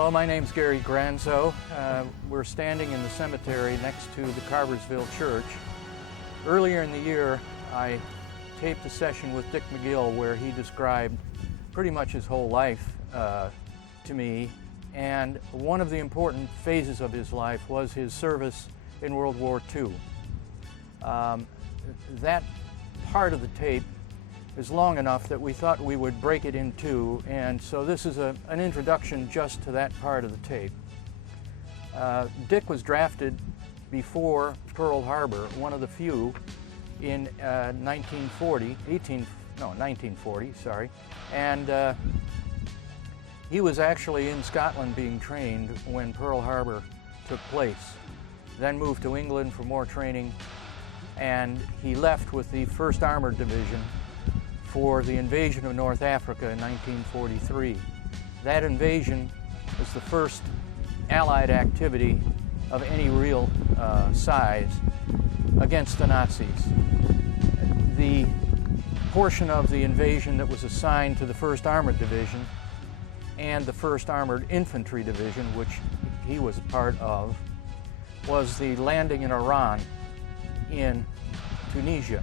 Hello, my name's Gary Granzo. We're standing in the cemetery next to the Carversville Church. Earlier in the year, I taped a session with Dick Magill where he described pretty much his whole life to me, and one of the important phases of his life was his service in World War II. That part of the tape is long enough that we thought we would break it in two, and so this is an introduction just to that part of the tape. Dick was drafted before Pearl Harbor, one of the few, in 1940, and he was actually in Scotland being trained when Pearl Harbor took place, then moved to England for more training, and he left with the 1st Armored Division for the invasion of North Africa in 1943. That invasion was the first Allied activity of any real size against the Nazis. The portion of the invasion that was assigned to the 1st Armored Division and the 1st Armored Infantry Division, which he was a part of, was the landing in Iran in Tunisia.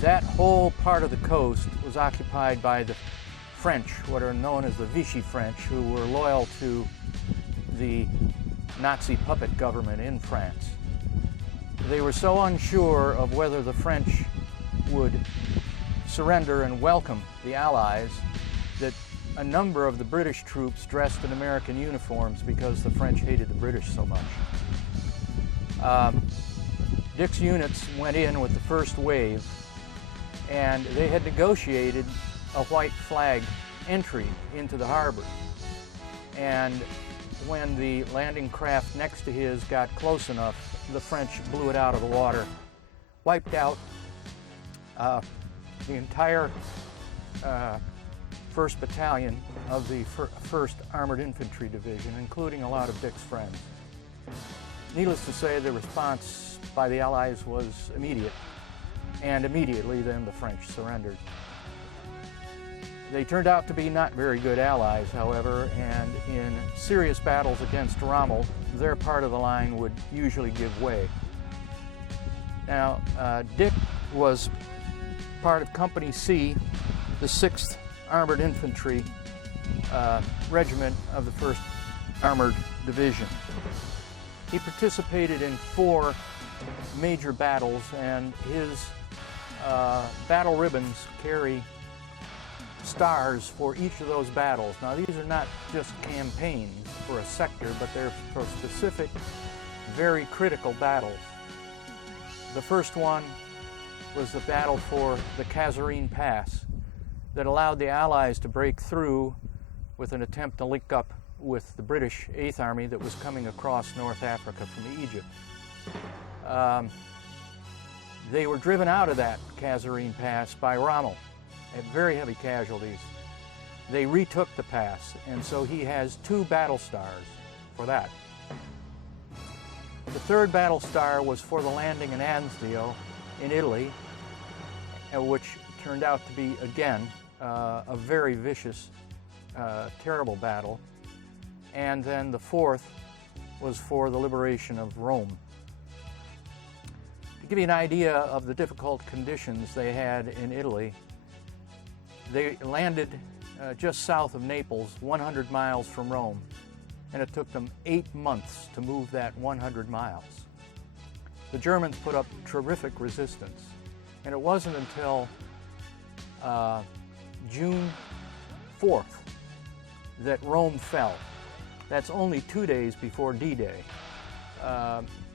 That whole part of the coast was occupied by the French, what are known as the Vichy French, who were loyal to the Nazi puppet government in France. They were so unsure of whether the French would surrender and welcome the Allies that a number of the British troops dressed in American uniforms because the French hated the British so much. Dick's units went in with the first wave, and they had negotiated a white flag entry into the harbor. And when the landing craft next to his got close enough, the French blew it out of the water, wiped out the entire 1st Battalion of the 1st Armored Infantry Division, including a lot of Dick's friends. Needless to say, the response by the Allies was immediate, and immediately then the French surrendered. They turned out to be not very good allies, however, and in serious battles against Rommel, their part of the line would usually give way. Now, Dick was part of Company C, the 6th Armored Infantry Regiment of the 1st Armored Division. He participated in 4 major battles, and his battle ribbons carry stars for each of those battles. Now, these are not just campaigns for a sector, but they're for specific, very critical battles. The first one was the battle for the Kasserine Pass that allowed the Allies to break through with an attempt to link up with the British 8th Army that was coming across North Africa from Egypt. They were driven out of that Kasserine Pass by Rommel at very heavy casualties. They retook the pass, and so he has 2 battle stars for that. The 3rd battle star was for the landing in Anzio in Italy, which turned out to be, again, a very vicious, terrible battle. And then the 4th was for the liberation of Rome. To give you an idea of the difficult conditions they had in Italy, they landed just south of Naples, 100 miles from Rome, and it took them 8 months to move that 100 miles. The Germans put up terrific resistance, and it wasn't until June 4th that Rome fell. That's only 2 days before D-Day.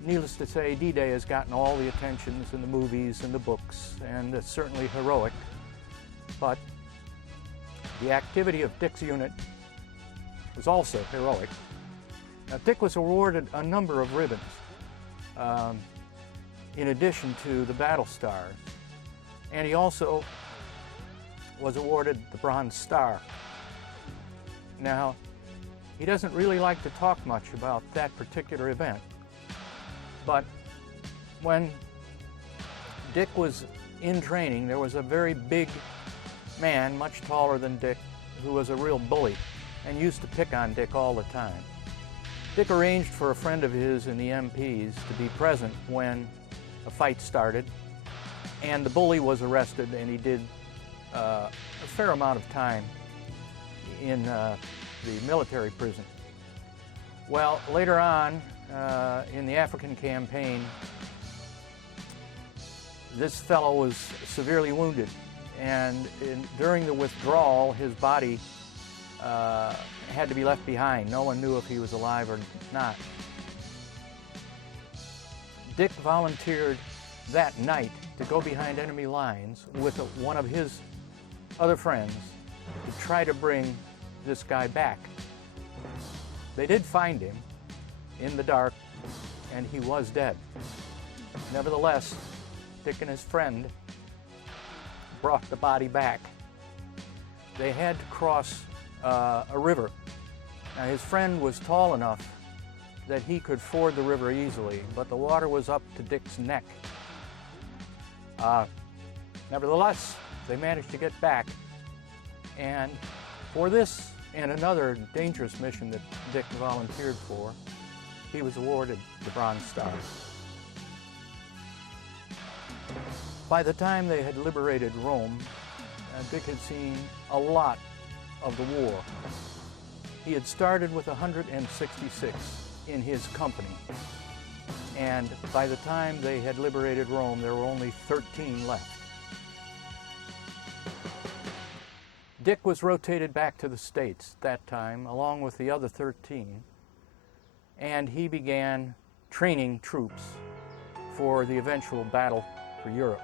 Needless to say, D-Day has gotten all the attentions in the movies and the books, and it's certainly heroic. But the activity of Dick's unit was also heroic. Now, Dick was awarded a number of ribbons in addition to the battle stars, and he also was awarded the Bronze Star. Now, he doesn't really like to talk much about that particular event, but when Dick was in training, there was a very big man, much taller than Dick, who was a real bully. and used to pick on Dick all the time. Dick arranged for a friend of his in the MPs to be present when a fight started, and the bully was arrested, and he did a fair amount of time in the military prison. Well, later on in the African campaign, this fellow was severely wounded, and during the withdrawal, his body had to be left behind. No one knew if he was alive or not. Dick volunteered that night to go behind enemy lines with one of his other friends to try to bring this guy back. They did find him in the dark, and he was dead. Nevertheless, Dick and his friend brought the body back. They had to cross a river. Now, his friend was tall enough that he could ford the river easily, but the water was up to Dick's neck. Nevertheless, they managed to get back, and for this and another dangerous mission that Dick volunteered for, he was awarded the Bronze Star. By the time they had liberated Rome, Dick had seen a lot of the war. He had started with 166 in his company, and by the time they had liberated Rome, there were only 13 left. Dick was rotated back to the States that time, along with the other 13, and he began training troops for the eventual battle for Europe.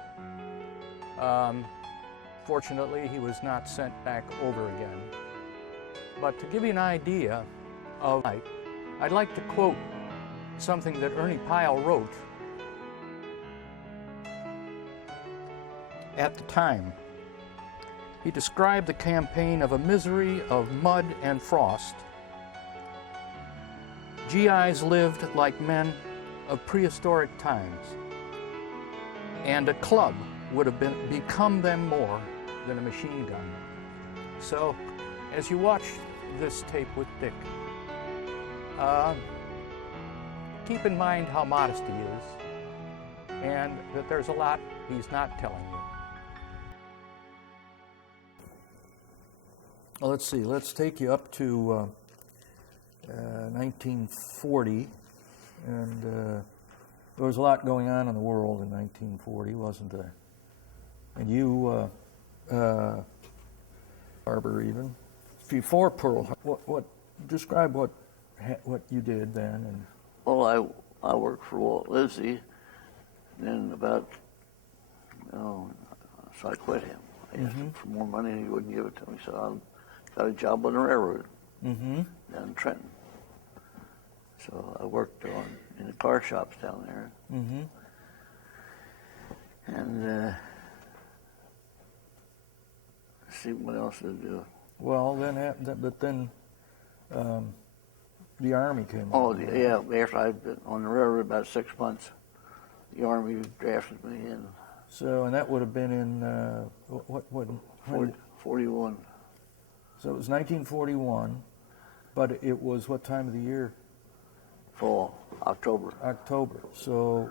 Fortunately, he was not sent back over again. But to give you an idea of life, I'd like to quote something that Ernie Pyle wrote at the time. He described the campaign of a misery of mud and frost. GIs lived like men of prehistoric times, and a club would have become them more than a machine gun. So, as you watch this tape with Dick, keep in mind how modest he is, and that there's a lot he's not telling you. Well, let's see, let's take you up to 1940, and there was a lot going on in the world in 1940, wasn't there? And you, Harbor even, before Pearl Harbor, what describe what you did then? And well, I worked for Walt Lizzie, and about, so I quit him. I asked him for more money, and he wouldn't give it to me, so I got a job on the railroad down in Trenton. So I worked in the car shops down there. And see what else to do. Well, then the Army came. Oh, yeah. After I'd been on the railroad about 6 months, the Army drafted me in. So, and that would have been in what 41. So it was 1941, but it was what time of the year? Fall, October. October. So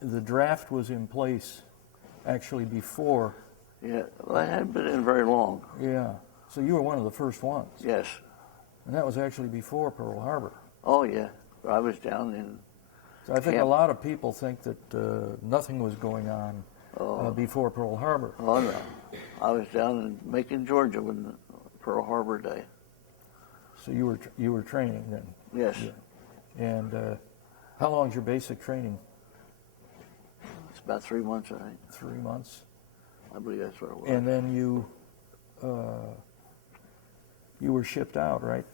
the draft was in place actually before. Yeah, well, I hadn't been in very long. Yeah. So you were one of the first ones. Yes. And that was actually before Pearl Harbor. Oh, yeah. I was down in So I think a lot of people think that nothing was going on before Pearl Harbor. Oh, no. I was down in Macon, Georgia when Pearl Harbor Day. So you were training then? Yes. Yeah. And how long's your basic training? It's about 3 months, I think. 3 months? I believe that's what it was. And then you were shipped out, right?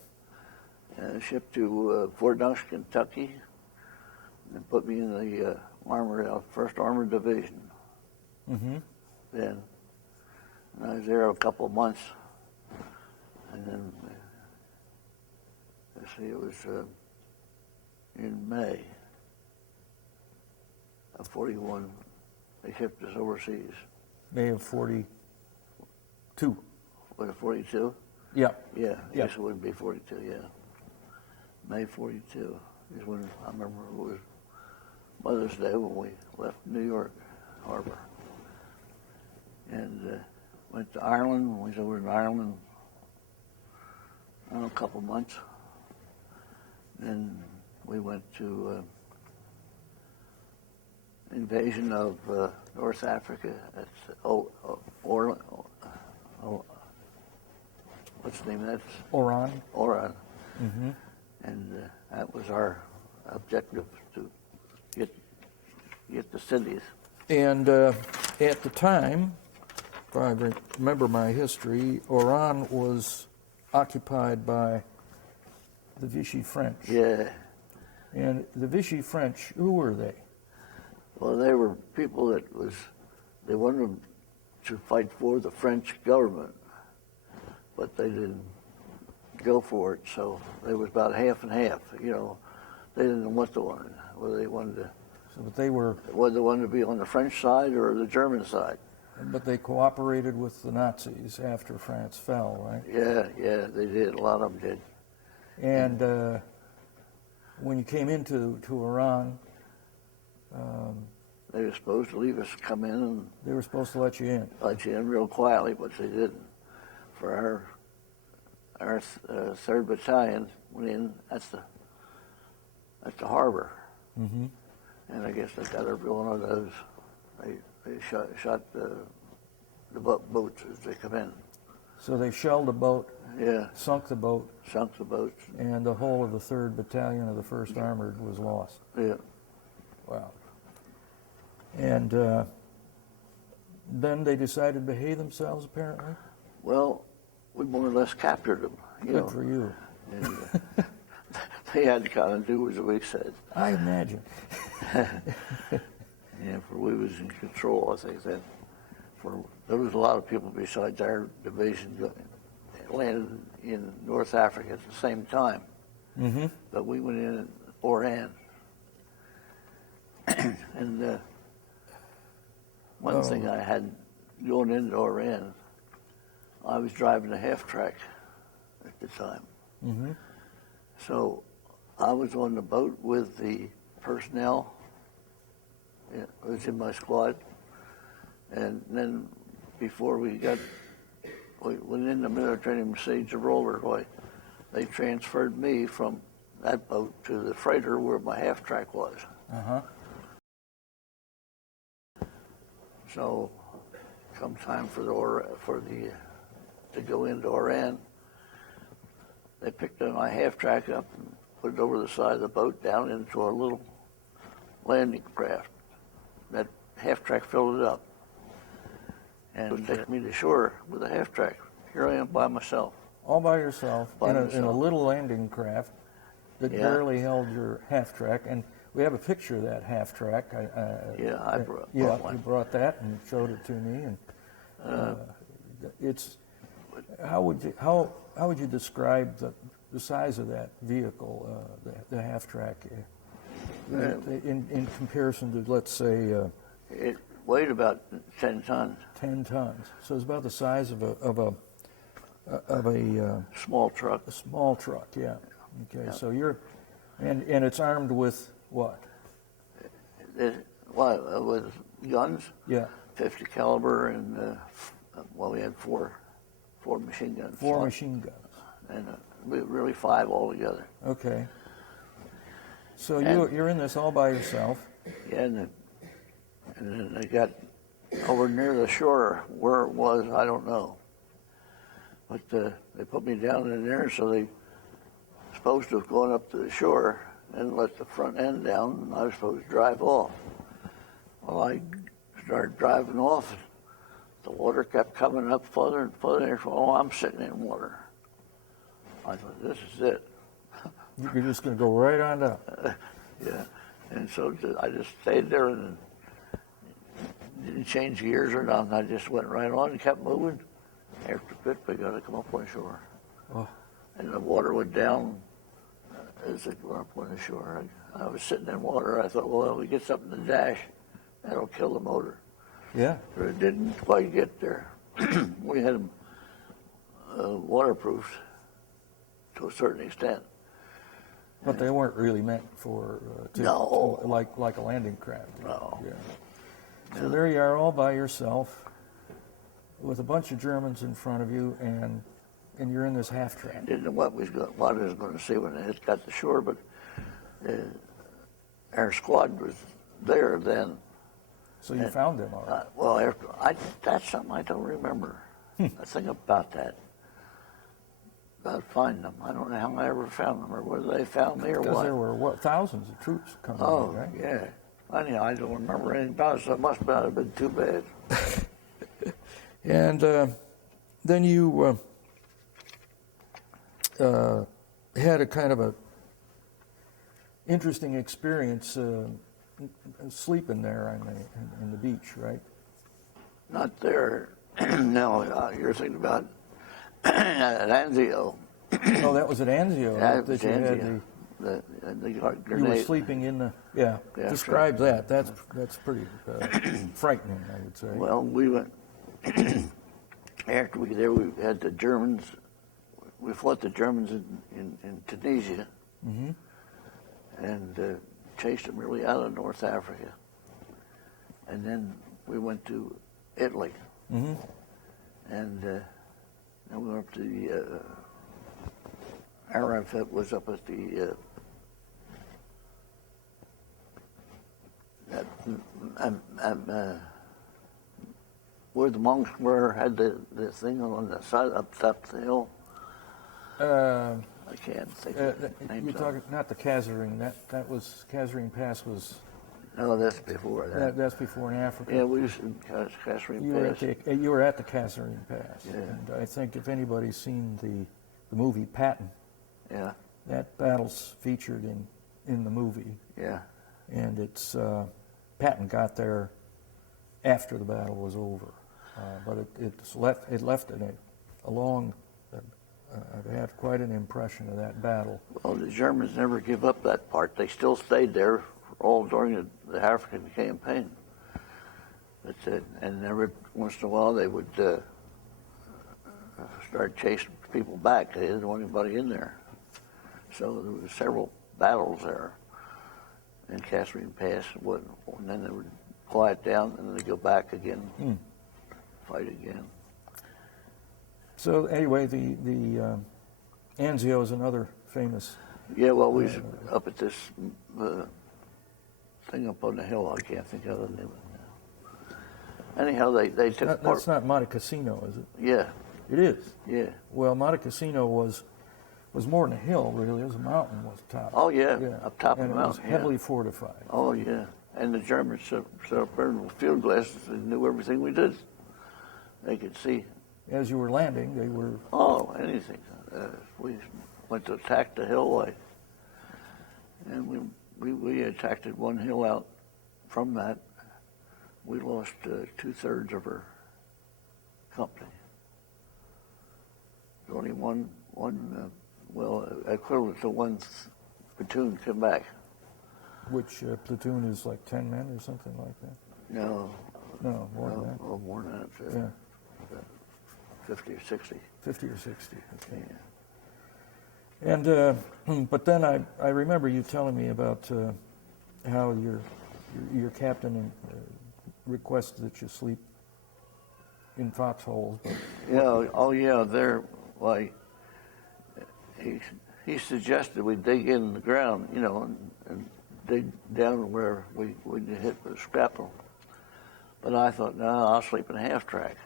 Shipped to Fort Knox, Kentucky, and put me in the First Armored Division. Then, and I was there a couple of months, and then let's see, it was in May of 41. They shipped us overseas. May of 42. Was it 42? Yeah. Yeah, I Yeah. guess it would be 42, yeah. May 42 is when I remember it was Mother's Day when we left New York Harbor. And went to Ireland. We was over in Ireland a couple months. Then we went to invasion of North Africa. That's what's the name of that? Oran. Oran. Mm-hmm. And that was our objective, to get the cities. And at the time, if I remember my history, Oran was occupied by the Vichy French. Yeah. And the Vichy French, who were they? Well, they were people they wanted to fight for the French government, but they didn't go for it, so it was about half and half, you know. They didn't know what they wanted, whether they wanted to, whether they wanted to be on the French side or the German side. But they cooperated with the Nazis after France fell, right? Yeah, they did. A lot of them did. And when you came into Iran, they were supposed to leave us come in, and they were supposed to let you in real quietly, but they didn't. For our 3rd Battalion went in at the harbor, mm-hmm. and I guess they got every one of those. They shot the boats as they come in. So they shelled the boat. Yeah. Sunk the boat. Sunk the boats. And the whole of the 3rd Battalion of the 1st Armored was lost. Yeah. Wow. And then they decided to behave themselves, apparently? Well, we more or less captured them. Good for you. And, they had to kind of do as we said. I imagine. Yeah, for we was in control, I think, then. There was a lot of people besides our division landed in North Africa at the same time. Mm-hmm. But we went in at Oran. And one thing I had going into Oran, I was driving a half-track at the time. Mm-hmm. So I was on the boat with the personnel. It was in my squad. And then before we went in the Mediterranean Sea, Gibraltar, they transferred me from that boat to the freighter where my half-track was. Uh-huh. So come time to go into Oran, they picked up my half-track up and put it over the side of the boat down into a little landing craft. That half-track filled it up and would take me to shore with a half-track. Here I am by myself. All by yourself, in a little landing craft that barely held your half-track. And we have a picture of that half-track. I brought one. You brought that and showed it to me. And it's how would you describe the size of that vehicle, the half-track, in comparison to, let's say, it weighed about 10 tons. 10 tons. So it's about the size of a small truck. A small truck, yeah. Okay, yeah. so you're, and it's armed with what? With guns. Yeah. 50 caliber and we had four machine guns. 4 machine guns. And really 5 altogether. Okay. So you're in this all by yourself. Yeah, and then they got over near the shore. Where it was, I don't know. But they put me down in there, so they supposed to have gone up to the shore and let the front end down, and I was supposed to drive off. Well, I started driving off. The water kept coming up further and further. Oh, I'm sitting in water. I thought, this is it. You're just going to go right on up. Yeah. And so I just stayed there and didn't change gears or nothing. I just went right on and kept moving. After a bit, we got to come up on shore. Oh. And the water went down as it went up on the shore. I was sitting in water. I thought, well, if we get something to dash, that'll kill the motor. Yeah. But it didn't quite get there. We had waterproofed to a certain extent. But they weren't really meant for No. like a landing craft. No. Yeah. So there you are, all by yourself, with a bunch of Germans in front of you, and you're in this half track. Didn't know what I was going to see when it got to shore, but our squad was there then. So you found them all right. Well, that's something I don't remember. I think about that. About finding them. I don't know how I ever found them, or whether they found me or Because what. there were thousands of troops coming Oh, in, right? yeah. I don't remember anything about it, so it must not have been too bad. And then you had a kind of a interesting experience sleeping there on the beach, right? Not there. No, you're thinking about at Anzio. Oh, that was at Anzio. That that was you had Anzio. The you were grenade. sleeping in the Yeah, Describe that. That's pretty frightening, I would say. Well, we went after we were there. We had the Germans. We fought the Germans in Tunisia, and chased them really out of North Africa. And then we went to Italy, and then we went up to the our outfit was up at the where the monks had the thing on the side up the hill. I can't think of the names. You're talking not the Kasserine. That was Kasserine Pass was. No, that's before that. That's before in Africa. Yeah, we used to Kasserine Pass. You were at the Kasserine Pass. Yeah. And I think if anybody's seen the movie Patton, Yeah. that battle's featured in the movie. Yeah. And it's Patton got there after the battle was over, but it left a long. I had quite an impression of that battle. Well, the Germans never give up that part. They still stayed there all during the African campaign. That's it. And every once in a while they would start chasing people back. They didn't want anybody in there. So there were several battles there in Kasserine Pass, and then they would quiet down, and then they go back again, fight again. So anyway, the Anzio is another famous. Yeah, well, we was up at this thing up on the hill. I can't think of the name of it now. Anyhow, they took That's not Monte Cassino, is it? Yeah. It is. Yeah. Well, Monte Cassino was more than a hill, really. It was a mountain, was top. Oh, yeah, up top and of the mountain. it was heavily fortified. Oh, yeah. And the Germans set up there with field glasses and knew everything we did. They could see. As you were landing, they were. Oh, anything. We went to attack the hill, and we attacked it one hill out. From that, we lost 2/3 of our company. Only one equivalent to one platoon came back. Which platoon is like 10 men or something like that? No, more than that. Oh, more than that. Yeah. 50 or 60. 50 or 60. Okay. Yeah. And but then I remember you telling me about how your captain requested that you sleep in foxholes. But Yeah. Oh, yeah. There. Why? He suggested we dig in the ground, and dig down where we hit the scrapple. But I thought, no, I'll sleep in a half track.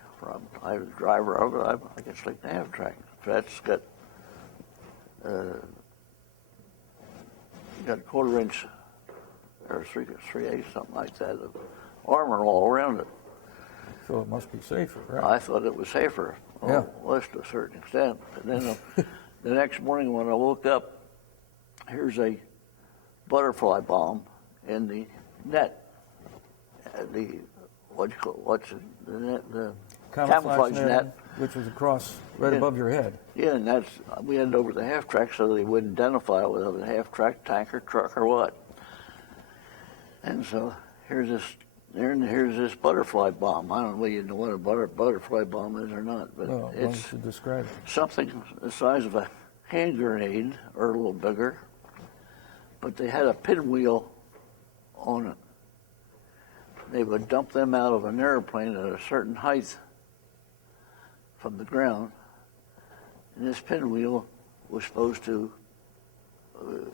I was the driver of it. I can sleep in a half track. That's got a 1/4 inch or 3/8, something like that, of armor all around it. so it must be safer, right? I thought it was safer. Yeah. Well, to a certain extent. And then the next morning when I woke up, here's a butterfly bomb in the net. The camouflage net, which was across right above your head. Yeah, and we had it over the half track so they wouldn't identify it whether it was a half track, tanker, truck, or what. And so here's this Here's this butterfly bomb. I don't know whether you know what a butterfly bomb is or not, but Well, why don't you describe it? something the size of a hand grenade or a little bigger, but they had a pinwheel on it. They would dump them out of an airplane at a certain height from the ground, and this pinwheel was supposed to,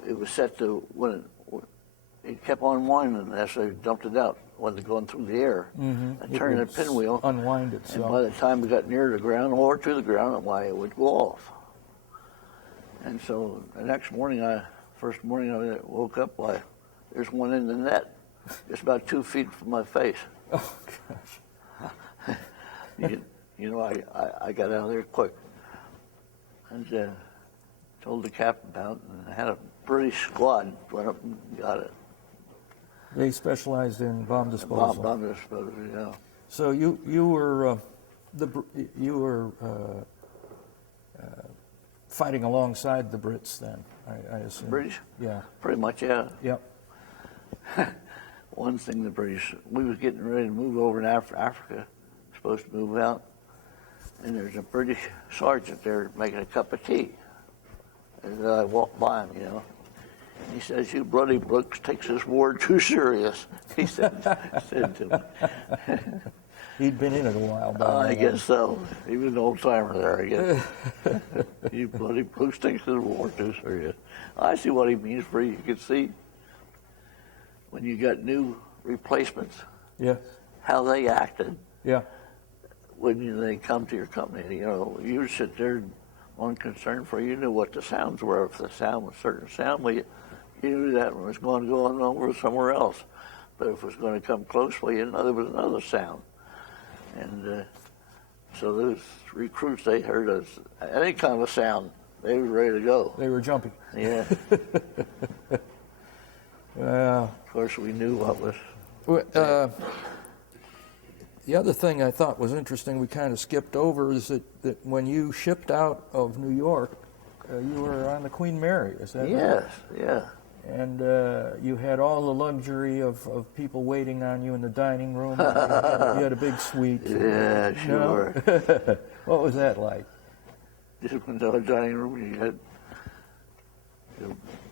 it was set to, when it kept on winding as they dumped it out when they're going through the air, and turn the pinwheel, unwind itself. and by the time it got near the ground or to the ground, why it would go off. And so the next morning, first morning I woke up, why there's one in the net, just about 2 feet from my face. Oh gosh! You know, I got out of there quick and told the captain about it, and I had a British squad went up and got it. They specialized in bomb disposal. Bomb disposal, yeah. So you were fighting alongside the Brits then, I assume. British? Yeah. Pretty much, yeah. Yep. One thing the British, we was getting ready to move over in Africa, supposed to move out, and there's a British sergeant there making a cup of tea. And I walked by him, you know. He says, "You bloody blokes takes this war too serious," he said to me. He'd been in it a while back. I guess so. He was an old timer there, I guess. "You bloody blokes takes this war too serious." I see what he means for you. You can see when you got new replacements, Yeah. how they acted Yeah. when they come to your company. You know, you sit there unconcerned for you knew what the sounds were. If the sound was a certain sound, well, you knew that one was going to go on over somewhere else. But if it was going to come close, well, you know there was another sound. And so those recruits, they heard us any kind of a sound, they were ready to go. They were jumping. Yeah. Well, Of course, we knew what was. the other thing I thought was interesting, we kind of skipped over, is that when you shipped out of New York, you were on the Queen Mary, is that right? Yes, yeah. And you had all the luxury of people waiting on you in the dining room. You had a big suite. Yeah, sure. No? What was that like? Just went to the dining room, you had,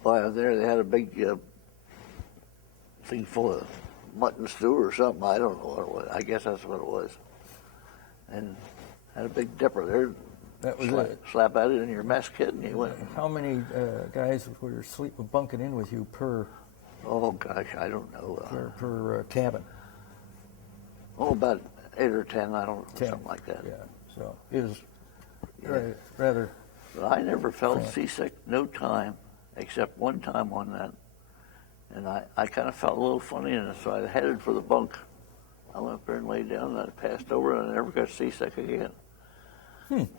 by there, they had a big thing full of mutton stew or something. I don't know what it was. I guess that's what it was. And had a big dipper there. That was it. Slap at it in your mess kit, and you went. How many guys were bunking in with you per? Oh gosh, I don't know. Per cabin. Oh, about 8 or 10. I don't know, 10. something like that. Yeah. So it was rather. But I never felt seasick no time, except one time on that. And I kind of felt a little funny, and so I headed for the bunk. I went up there and laid down, and I passed over, and I never got seasick again.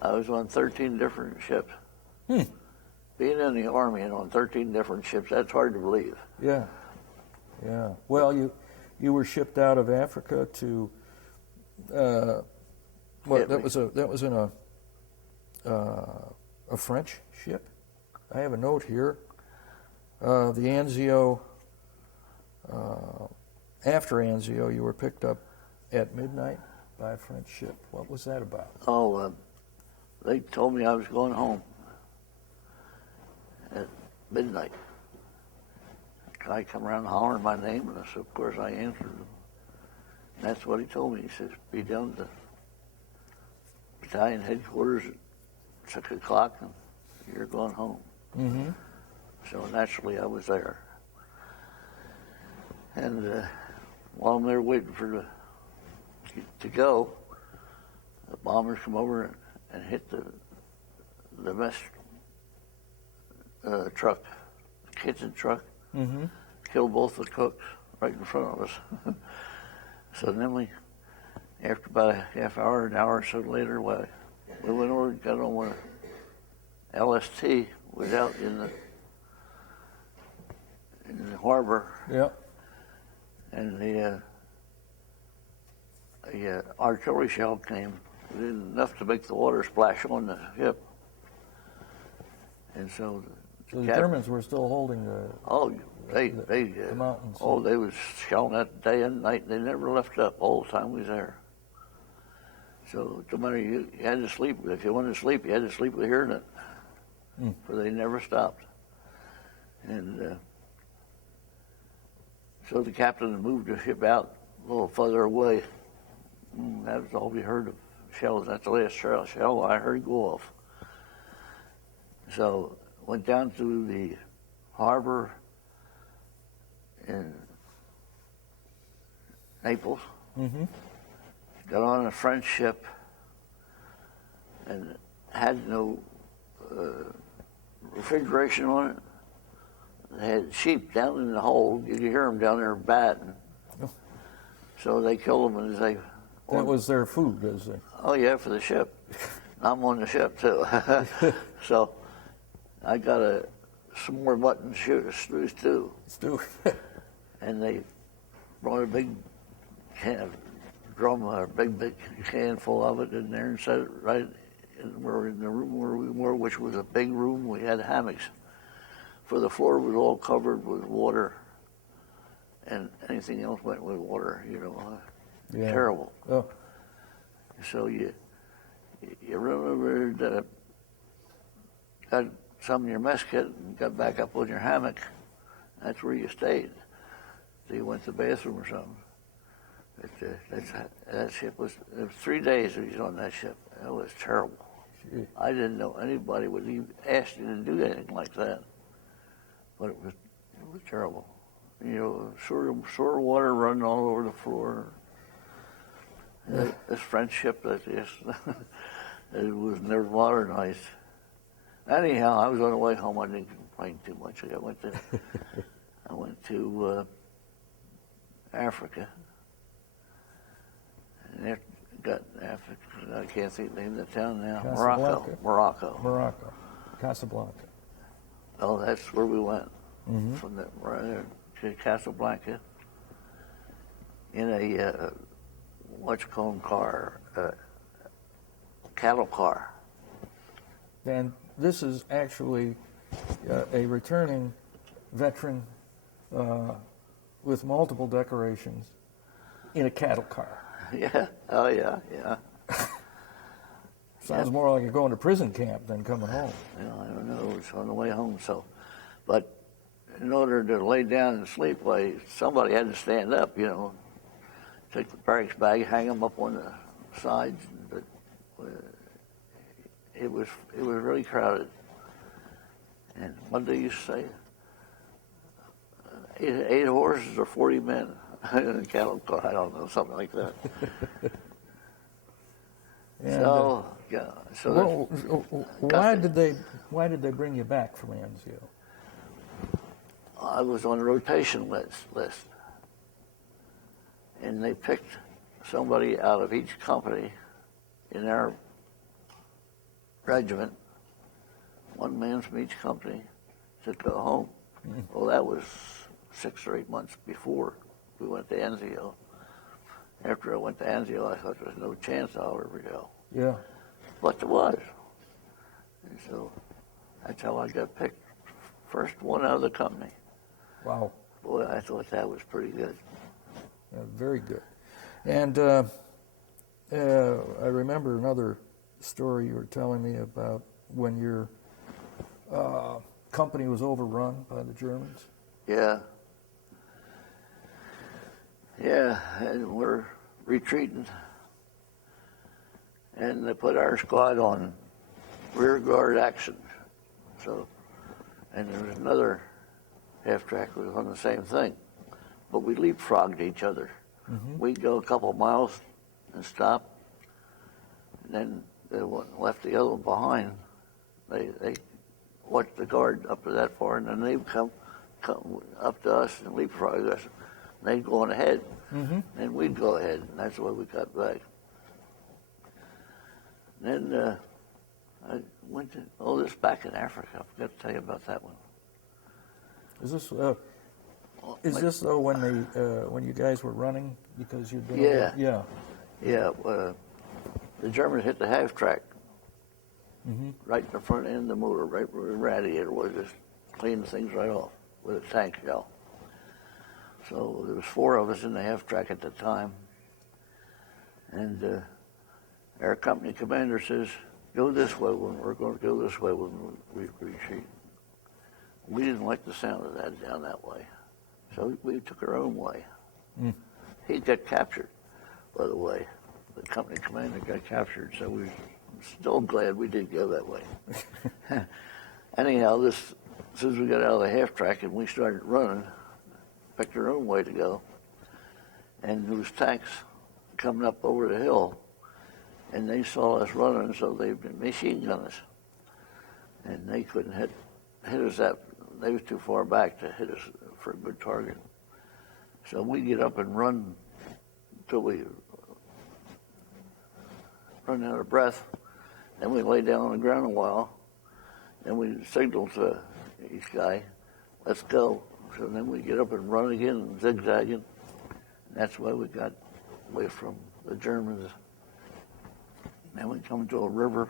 I was on 13 different ships. Being in the Army and on 13 different ships, that's hard to believe. Yeah. Yeah. Well, you were shipped out of Africa to. That was in a French ship. I have a note here. The Anzio. After Anzio, you were picked up at midnight by a French ship. What was that about? Oh, they told me I was going home at midnight. A guy come around hollering my name, and of course I answered him. And that's what he told me. He says, "Be down at the battalion headquarters at 6 o'clock, and you're going home." Mm-hmm. So naturally, I was there. And while I'm there waiting for to go, the bombers come over and hit the mess truck, the kitchen truck, killed both the cooks right in front of us. So then after about a half hour, an hour or so later, we went over and got on one LST, was out in the harbor. Yep. And the artillery shell came. It did enough to make the water splash on the ship. And so the Germans were still holding the. Oh, the mountains. Oh, they was shelling that day and night. They never left up all the time we was there. So no matter you had to sleep. If you wanted to sleep, you had to sleep with hearing it, for they never stopped. And so the captain moved the ship out a little further away. That was all we heard of shells. That's the last shell I heard go off. So went down to the harbor in Naples. Got on a French ship and had no refrigeration on it. They had sheep down in the hold. You could hear them down there batting. So they killed them as they... That was their food, is it? Oh, yeah, for the ship. I'm on the ship, too. So I got some more mutton stew. And they brought a big can of a big can full of it in there and set it right in the room where we were, which was a big room. We had hammocks. For the floor was all covered with water, and anything else went with water, Yeah. Terrible. Oh. So you remember got some in your mess kit and got back up on your hammock. That's where you stayed. So you went to the bathroom or something. That ship was 3 days we was on that ship. It was terrible. Gee. I didn't know anybody would even ask you to do anything like that. But it was terrible. Sewer water running all over the floor. This French ship that just it was never modernized. Anyhow, I was on the way home. I didn't complain too much. I went to Africa. And after got Africa, I can't think of the name of the town now. Morocco. Casablanca. Oh, that's where we went. From right there to Casablanca in a car, cattle car. And this is actually a returning veteran with multiple decorations in a cattle car. Yeah. Oh, yeah. Sounds more like you're going to prison camp than coming home. Well, I don't know. It was on the way home. But in order to lay down and sleep, somebody had to stand up. Take the barracks bag, hang them up on the sides. But it was really crowded. And what did you say? 8 horses or 40 men in a cattle car. I don't know, something like that. Why did they bring you back from Anzio? I was on the rotation list, and they picked somebody out of each company in our regiment, one man from each company, to go home. Well, that was 6 or 8 months before we went to Anzio. After I went to Anzio, I thought there's no chance I'll ever go. Yeah. But there was. And so that's how I got picked. First one out of the company. Wow. Boy, I thought that was pretty good. Yeah, very good. And I remember another story you were telling me about when your company was overrun by the Germans. Yeah. Yeah, and we're retreating. And they put our squad on rear guard action. So, and there was another half-track that was on the same thing. But we leapfrogged each other. We'd go a couple miles and stop. And then they left the other one behind. They watched the guard up to that far, and then they'd come up to us and leapfrog us. And they'd go on ahead, and we'd go ahead, and that's the way we got back. And then I went to this back in Africa. I forgot to tell you about that one. Is this though when you guys were running because you'd been Yeah. The Germans hit the half track right in the front end of the motor, right where the radiator was, just cleaned things right off with a tank shell. So there was 4 of us in the half track at the time. And our company commander says, go this way when we're going to go this way when we retreat. We didn't like the sound of that down that way. So we took our own way. He got captured, by the way. The company commander got captured, so we're still glad we did go that way. Anyhow, as soon as we got out of the half track and we started running, picked our own way to go, and there was tanks coming up over the hill, and they saw us running, so they machine gunned us, and they couldn't hit us that. They was too far back to hit us for a good target. So we get up and run until we run out of breath. Then we lay down on the ground a while. Then we signal to each guy, let's go. So then we get up and run again, zigzagging. And that's why we got away from the Germans. Then we come to a river,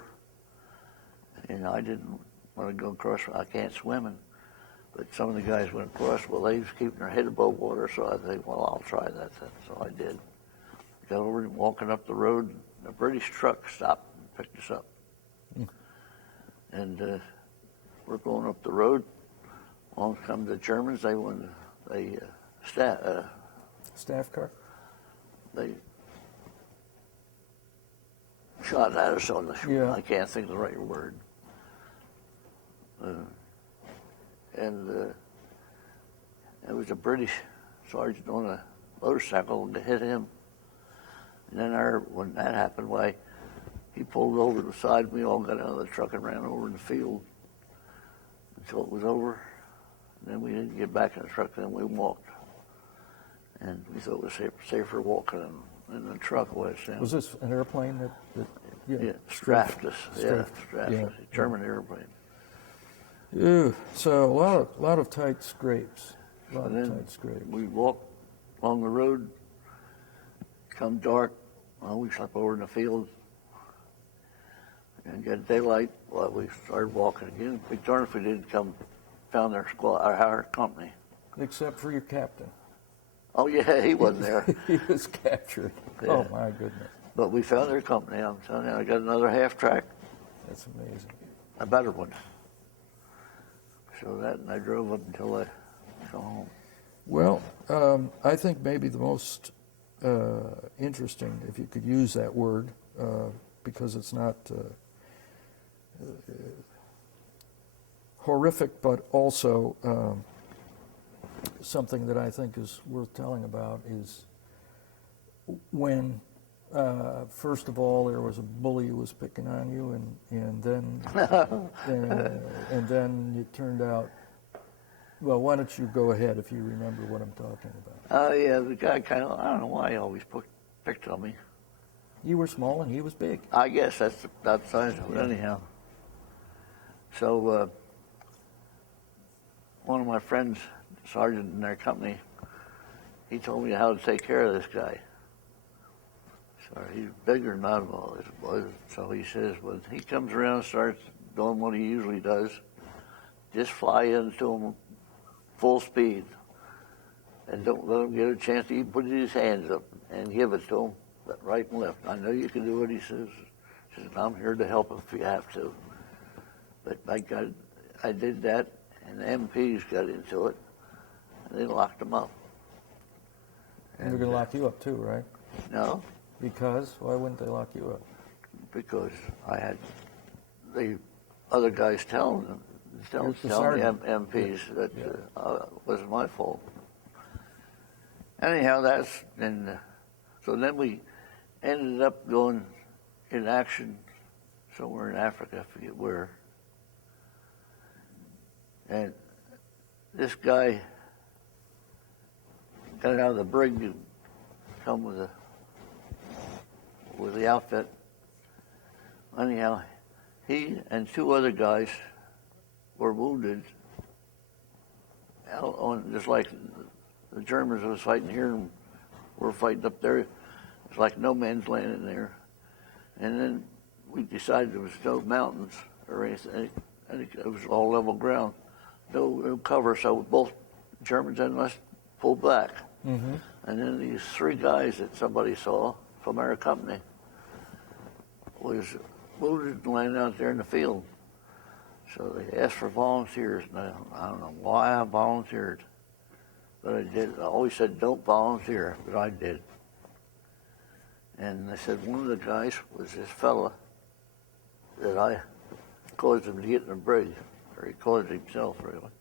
and I didn't want to go across. I can't swim, but some of the guys went across. Well, they was keeping their head above water, so I think, well, I'll try that then. So I did. Got over and walking up the road, a British truck stopped and picked us up. And we're going up the road. Along come the Germans. They went, Staff car? They shot at us on the shoulder. Yeah. I can't think of the right word. And it was a British sergeant on a motorcycle to hit him. And then when that happened, why, he pulled over to the side. We all got out of the truck and ran over in the field until it was over. And then we didn't get back in the truck, then we walked. And we thought it was safer walking in the truck was. Was this an airplane that yeah, strafed us. Strafed, Yeah, German airplane. Yeah, so a lot of tight scrapes. We walked along the road, come dark, well, we slept over in the field and got daylight. Well, we started walking again. Big darn if we didn't found our squad, our company. Except for your captain. Oh yeah, he wasn't there. He was captured. Yeah. Oh my goodness. But we found their company. I'm telling you, I got another half track. That's amazing. A better one. So that, and I drove up until I got home. Well, I think maybe the most interesting, if you could use that word, because it's not horrific, but also something that I think is worth telling about is when, first of all, there was a bully who was picking on you, and then and then it turned out. Well, why don't you go ahead if you remember what I'm talking about? Yeah, the guy kind of, I don't know why he always picked on me. You were small and he was big. I guess that's about the size of it anyhow. So one of my friends, sergeant in their company, he told me how to take care of this guy. So he's bigger than I was. So he says, when he comes around and starts doing what he usually does, just fly into him full speed, and don't let him get a chance to even put his hands up and give it to him, right and left. I know you can do it, he says. He says, I'm here to help if you have to. But by God, I did that, and the MPs got into it, and they locked him up. And they're going to lock you up too, right? No. Because? Why wouldn't they lock you up? Because I had the other guys telling the MPs that it wasn't my fault. Anyhow, so then we ended up going in action somewhere in Africa, I forget where. And this guy got out of the brig and come with the outfit. Anyhow, he and 2 other guys were wounded out on, just like the Germans was fighting here and we're fighting up there. It's like no man's land in there. And then we decided there was no mountains or anything. It was all level ground, no cover. So both Germans and us pulled back. And then these 3 guys that somebody saw from our company was wounded and laying out there in the field. So they asked for volunteers. Now, I don't know why I volunteered, but I did. I always said don't volunteer, but I did. And they said one of the guys was this fella that I caused him to get in a brig, or he caused himself, really.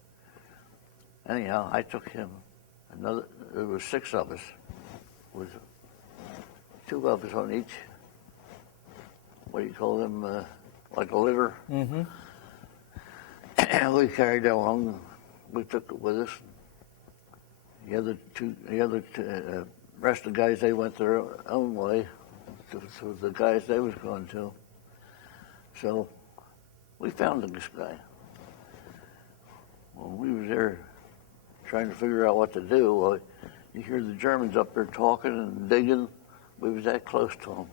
Anyhow, I took him. There was 6 of us. Was 2 of us on each. What do you call them? Like a litter. And we carried it along. We took it with us. The rest of the guys, they went their own way to the guys they was going to. So we found this guy. When we was there trying to figure out what to do, you hear the Germans up there talking and digging. We was that close to them,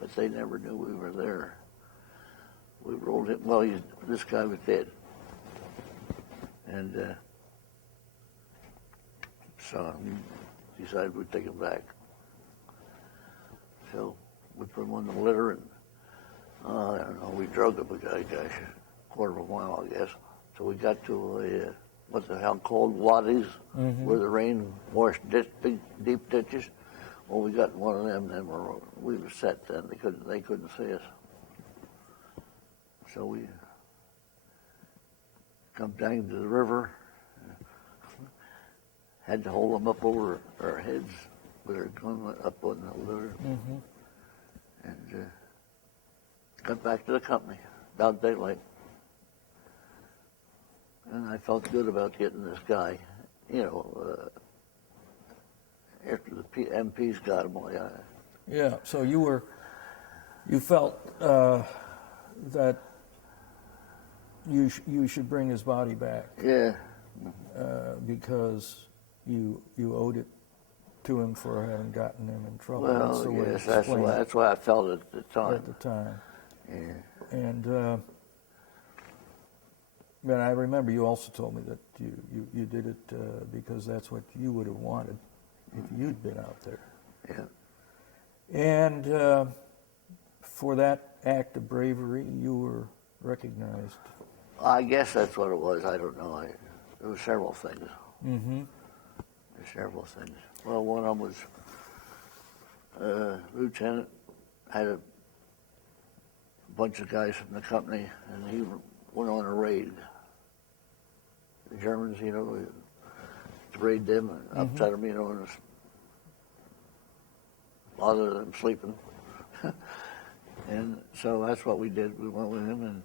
but they never knew we were there. We rolled it. Well, this guy was dead, and so we decided we'd take him back. So we put him on the litter, and I don't know. We drug him, gosh, a quarter of a mile, I guess. So we got to what the hell called wadis, where the rain washed big, deep ditches. Well, we got in one of them, and we were set then. They couldn't see us. So we come down to the river, had to hold them up over our heads with our gun up on the litter, and got back to the company about daylight. And I felt good about getting this guy, after the MPs got him. Yeah, so you felt that you should bring his body back. Yeah. Because you owed it to him for having gotten him in trouble. Well, yes, that's why I felt it at the time. At the time. Yeah. And but I remember you also told me that you did it because that's what you would have wanted if you'd been out there. Yeah. And for that act of bravery, you were recognized. I guess that's what it was. I don't know. There were several things. Several things. Well, one of them was Lieutenant had a bunch of guys from the company, and he went on a raid. The Germans, to raid them and upset them, and bother them sleeping. And so that's what we did. We went with him, and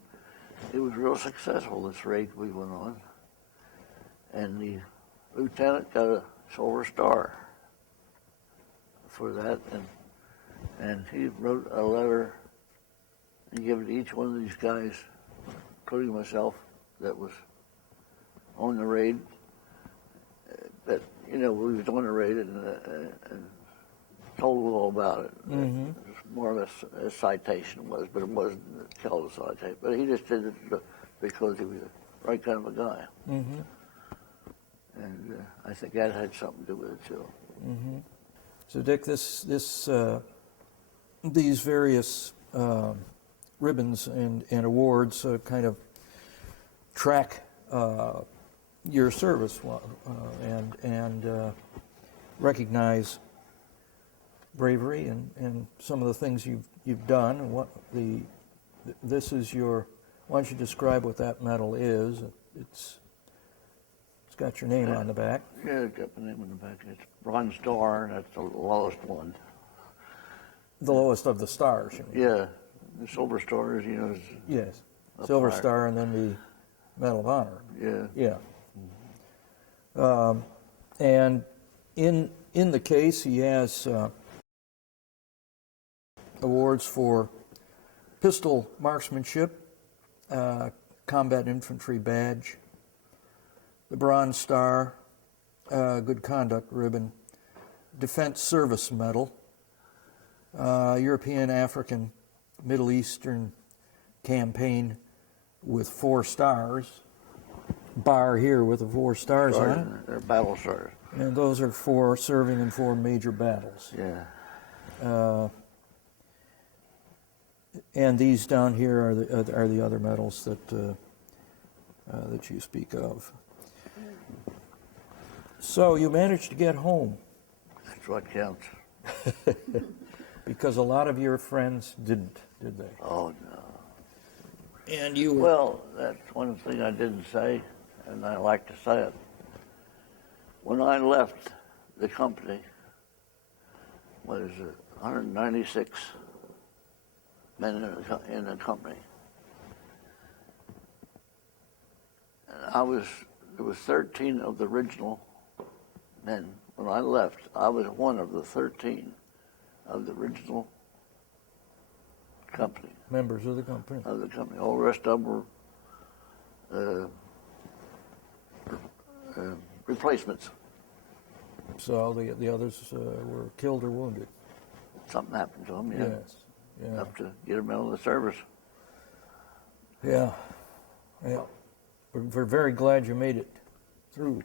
it was real successful, this raid we went on. And the lieutenant got a Silver Star for that, and he wrote a letter and gave it to each one of these guys, including myself, that was on the raid. That we was on the raid and told them all about it. It was more or less a citation was, but it wasn't a tell citation. But he just did it because he was the right kind of a guy. And I think that had something to do with it too. So, Dick, these various ribbons and awards kind of track your service and recognize bravery and some of the things you've done. And this is your. Why don't you describe what that medal is? It's got your name on the back. Yeah, it's got my name on the back. It's Bronze Star. That's the lowest one. The lowest of the stars, you mean? Yeah. The Silver Star is, is yes. Silver higher. Star and then the Medal of Honor. Yeah. Yeah. And in the case, he has awards for pistol marksmanship, combat infantry badge, the Bronze Star, Good Conduct Ribbon, Defense Service Medal, European, African, Middle Eastern Campaign with 4 stars, bar here with the 4 stars on it. They're battle stars. And those are for serving in 4 major battles. Yeah. And these down here are the other medals that that you speak of. So you managed to get home. That's what counts. Because a lot of your friends didn't, did they? Oh, no. And you were... Well, that's one thing I didn't say, and I like to say it. When I left the company, what is it, 196 men in the company. And there was 13 of the original men. When I left, I was one of the 13 of the original company. Members of the company. All the rest of them were replacements. So the others were killed or wounded. Something happened to them, yeah. Yes. Yeah. Enough to get them out of the service. Yeah. Yeah. We're very glad you made it through.